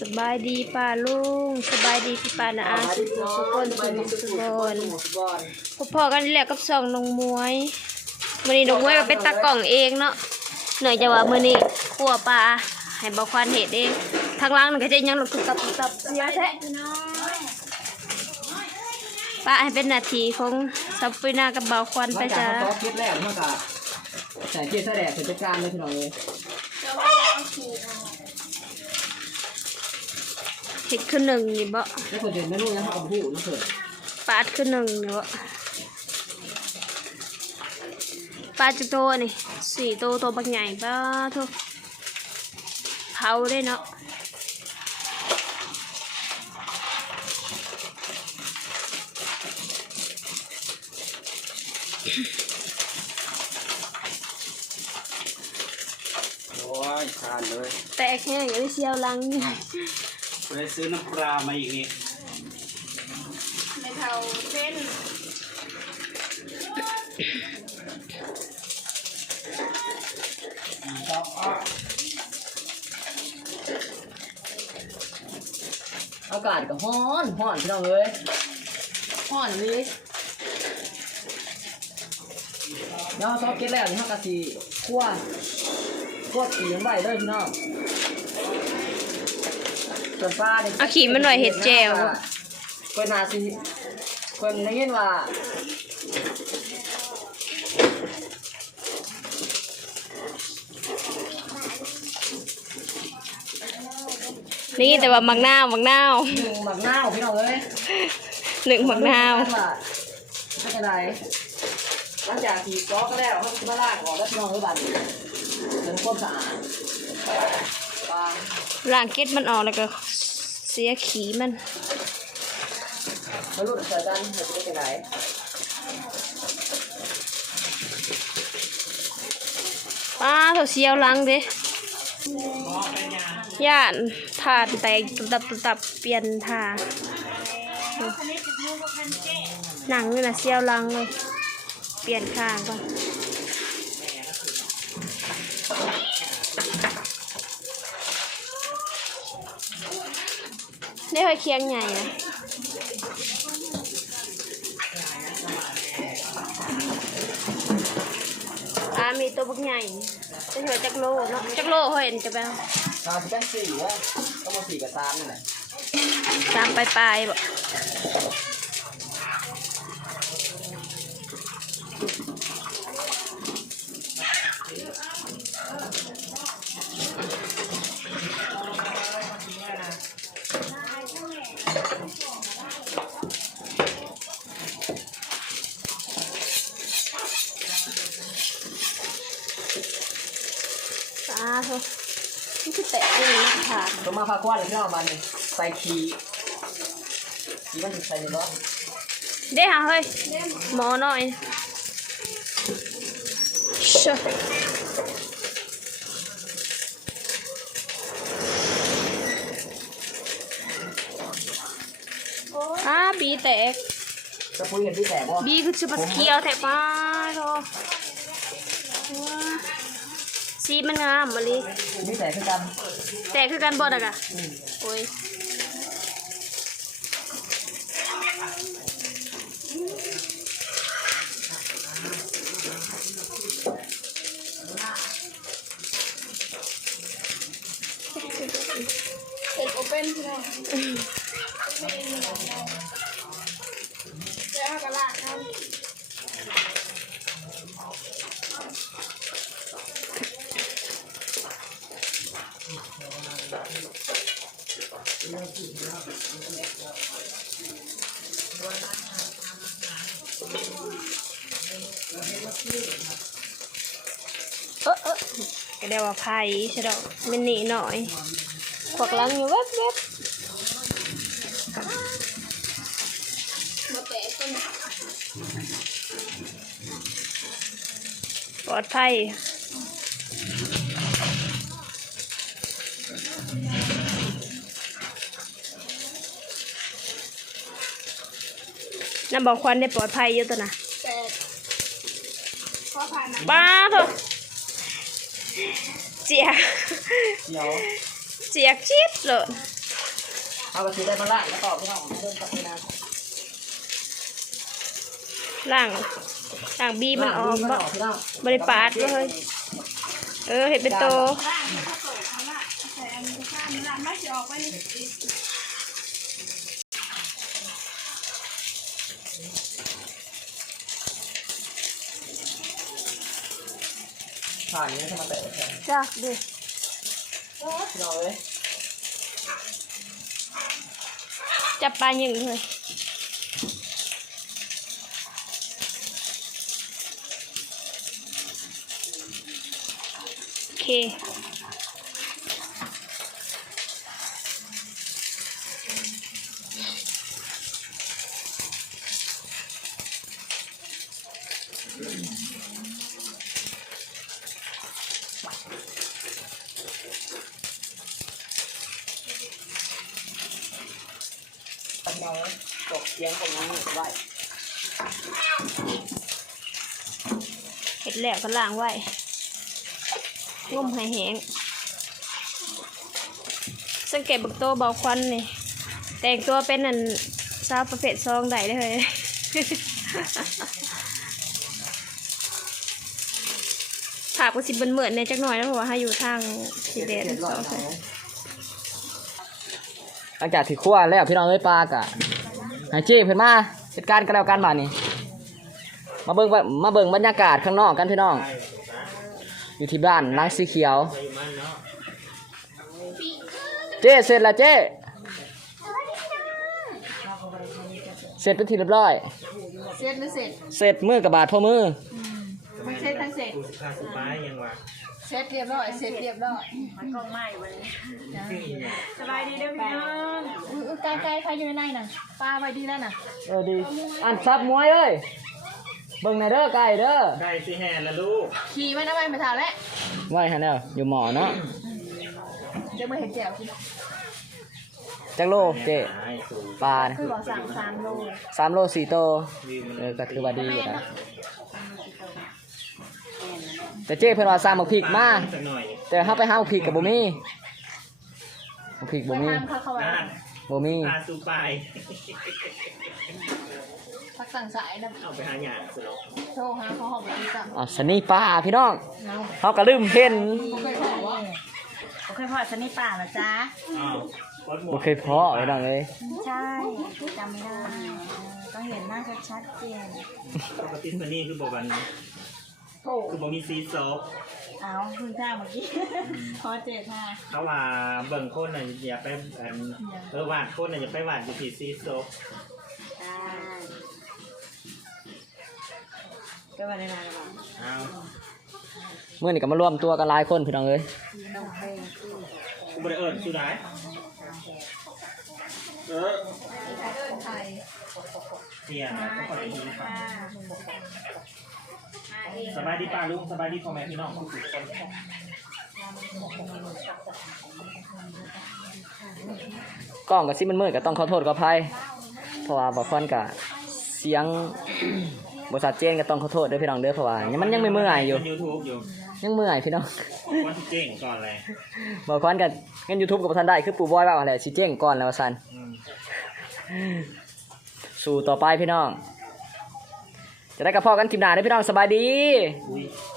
สบายดีป้าลุงสบายดีพี่ป้านะอาสุขสุขคนสุขสุขคนพอพอๆกันแหละกับสองนงมวยมื้อนี้นงมวยมาเป็นตากล่องเองเนาะเหนื่องจากว่ามื้อนี้ครัวปลาให้บ่ควันเฮ็ดเองทางล่างนั่นก็จะยังหลดตุบตับตุบตับเสียแท้ป้าให้เป็นนาทีของซับฟินากับเบาควันไปจ้าเขาซอสเจ้ากับใส่เกี๊ยแสดงใส่จัดการเลยพี่น้องเลย เฮ็ดคือหนึ่งนี่บ่แล้วคนเด่นเมนูยังเขาเอาไปพูดนะเถิดปาดคือหนึ่งนี่บ่ปลาจุโตนี่สี่โตโตบักใหญ่ป้าทุกเผาได้เนาะโอ้ยทานเลย แตกแห้งอย่างนี้เชียวลังนี่ ไปซื้อน้ำปลามาอีกนี่ในเผาเส้นอากาศก็ฮ้อนฮ้อนพี่น้องเลยฮ้อนเลยเดี๋ยวเอาซอสเก็ตแล้วนี่เขากะสีคั่วคั่วปีนไว้เลยพี่น้อง ส่วนปลาเนี่ยเอาขีมันหน่อยเห็ดแจวเพิ่นหาสิเพิ่นได้ยินว่านี่แต่ว่ามักนาวมักนาวหนึ่งหมักนาวพี่น้องเอ้ยหนึ่งมักนาวไม่เป็นไรหลังจากที่ก้อก็แล้วเขาจะมาลากออกแล้วพี่น้องเอ้ยบัดนี้เป็นความสะอาดปลา ล้างเก็ดมันออกแล้วก็เสียขีมันไม่รู้จะใส่กันจะเป็นยังไงป้าเถาเสียวลังเด้ย่านถาดแตกตุบตับตุบตับเปลี่ยนทาหนังนี่นะเสียวลังเลย เปลี่ยนข้างก่อน ได้หอยเคียงใหญ่นะอ่ามีตัวบักใหญ่เป็นหัวจักโลเนาะจักโลเขาเห็นจะไปเอาตาจะเป็นสี่วะต้องมาสี่กับตามนี่แหละตามปลายๆบ่ คือแตะนี่นะค่ะต้องมาพาควันเลยพี่น้องบัดนี้ใส่ขี้ขี้มันถึงใส่ในรถเด้หาเฮ้ยหมอหน่อยเชอะอ่าบีแตกจะพูดกันที่แตกว่าบีคือจะมาเคียวแตกป้าโธ่ สีมันงามมาลินี่แตกคือกันแตกคือกันบอดอะกะโอ้ยเป็นโอเปนใช่ไหมแล้วก็ละครับ เออเออก็ได้ว่าไผ่ใช่ดอกมันหนีหน่อย ขวักลังอยู่แวบแวบปลอดภัย น้ำบอกควันได้ปลอดภัยเยอะตัวนะบ้าเถอะเจียเดี๋ยวเจสียกชิดเลยเอากระสีได้มาละแล้วต่อพี่น้องเดินกลับไปนะล่างล่างบีมันออกบ่บ่พี่น้องบริปาดบ่เฮ้ยเออเห็ดเป็นโต ผ่านนี้จะมาเตะแทนจ้าดิพี่น้องเลยจับปลาหนึ่งเลยโอเค พี่น้องเลยตก เสียงของน้องไว้เห็ดแล้วก็ล้างไว้งุ่มให้แห้งสังเกตบักโตเบาควันนี่ แต่งตัวเป็นอันสาวประเภทซองได้เลยผากกูสิเบิ่นเหมือนในจักหน่อยนะเพราะว่าให้อยู่ทางสีแดงเสร็จสร้ออยงพี่น้องเลยหลังจากที่คั่วแล้วพี่น้องเอ้ยปลากะ ให้จี้เพิ่นมาจัดการกันแล้วกันบาดนี้ มาเบิ่งว่ามาเบิ่งบรรยากาศข้างนอกกันพี่น้อง อยู่ที่บ้านนางสีเขียว เจ้เสร็จแล้วเจ้เสร็จเป็นที่เรียบร้อย เสร็จหรือเสร็จ เสร็จมือกับบาดพ่อมือ ไม่เสร็จทั้งเสร็จข้าสุดท้ายยังวะ เสร็จเรียบร้อยเสร็จเรียบร้อยมันก็ไหม้วันนี้สบายดีเด้อพี่น้องอุ้ยไกลไกลใครอยู่ในน่ะปลาไปดีแล้วน่ะเออดีอันซับมวยเอ้ยเบิ่งในอยเด้อไก่เด้อได้สิแห่ละลูกขี่มันเอาไปมาถามแล้วไว้ฮะเนี่ยอยู่หมอเนาะเดี๋ยวมาเห็นแจ่วสิจักโลเจ้ให้สูงปลาเนี่ยคือบอกสั่งสามโลสามโลสี่โตวิวมันเออก็ถือว่าดีอยู่นะ แต่เจ้เพิ่นว่าสร้างบักพริกมาสักหน่อยแต่เฮาไปหาบักพริกกับบ่มีบักพริกบ่มีทำเขาเขาว่านั่นบ่มีพาสูไปพักสั่งสายนะเอาไปหาหยาสุดหรอกโทรหาเขาหอบไปดีสั่งอ๋อสนี่ปลาพี่น้องเอาเฮาก็ลืมเห็นเขาเคยบอกว่าเขาเคยพอสนิป่าเหรอจ๊ะ อ้าววัดหมบ่ดเคยเพาะไว้น้องเอ้ยใช่จำไม่ได้ ต้องเห็นหน้าชัดๆเจนปกติมันนี่คือบอกวัน โอ้คือบอกมีซีซอฟเอาเพิ่งท่าเมื่อกี้พอเจ็ดท่าเขาว่าเบิ่งคนน่ะอย่าไปอันเออหวานคนน่ะอย่าไปหวานอยู่ที่ซีซอฟก็มาได้นานแล้วเอามื้อนี้ก็มารวมตัวกันหลายคนพี่น้องเอ้ยต้องเพลงกูบ่ได้เอิ้นสุดท้ายเออไทยเนี่ยต้องขออีกทีครับ สบายดีป้าลุงสบายดีพ่อแม่พี่น้องทุกคนกล้องก็สิมันมืดก็ต้องขอโทษขออภัยเพราะว่าบ่ฟันก็เสียงบ่ชัดเจนก็ต้องขอโทษเด้อพี่น้องเด้อเพราะว่ายังมันยังไม่เมื่อยอยู่ ยูทูบอยู่ยังเมื่อยพี่น้องวันที่เจ๊งก่อนเลยบ่ฟันก็เงิน YouTube ก็บ่ทันได้คือปู่บอยว่าว่าแหละสิเจ๊งก่อนแล้วว่าซั่นอืม สู่ต่อไปพี่น้อง จะได้กับพ่อกันทีมหน้าเด้อพี่น้องสบายดีย